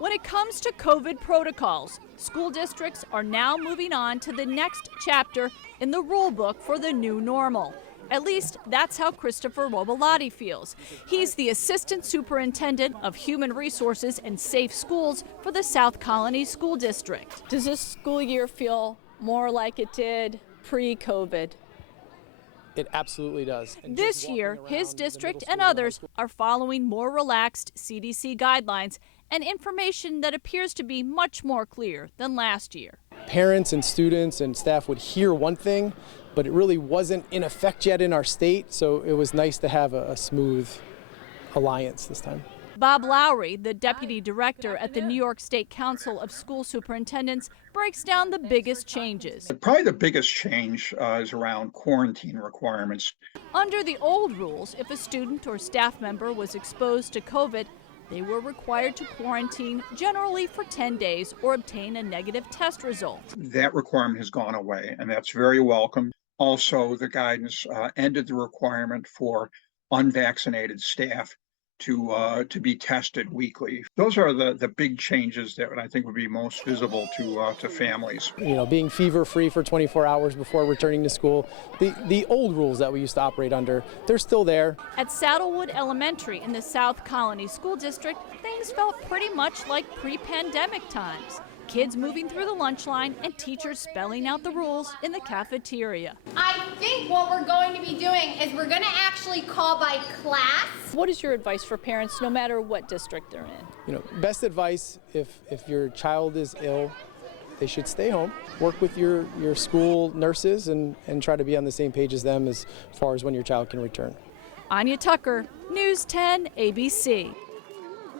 When it comes to COVID protocols, school districts are now moving on to the next chapter in the rule book for the new normal. At least that's how Christopher Robolati feels. He's the Assistant Superintendent of Human Resources and Safe Schools for the South Colony School District. Does this school year feel more like it did pre-COVID? It absolutely does. This year, his district and others are following more relaxed CDC guidelines and information that appears to be much more clear than last year. Parents and students and staff would hear one thing, but it really wasn't in effect yet in our state, so it was nice to have a smooth alliance this time. Bob Lowry, the deputy director at the New York State Council of School Superintendents, breaks down the biggest changes. Probably the biggest change is around quarantine requirements. Under the old rules, if a student or staff member was exposed to COVID, they were required to quarantine generally for 10 days or obtain a negative test result. That requirement has gone away, and that's very welcome. Also, the guidance ended the requirement for unvaccinated staff to be tested weekly. Those are the big changes that I think would be most visible to families. You know, being fever-free for 24 hours before returning to school, the old rules that we used to operate under, they're still there. At Saddlewood Elementary in the South Colony School District, things felt pretty much like pre-pandemic times. Kids moving through the lunch line and teachers spelling out the rules in the cafeteria. I think what we're going to be doing is we're going to actually call by class. What is your advice for parents no matter what district they're in? You know, best advice, if your child is ill, they should stay home. Work with your school nurses and try to be on the same page as them as far as when your child can return. Anya Tucker, News 10 ABC.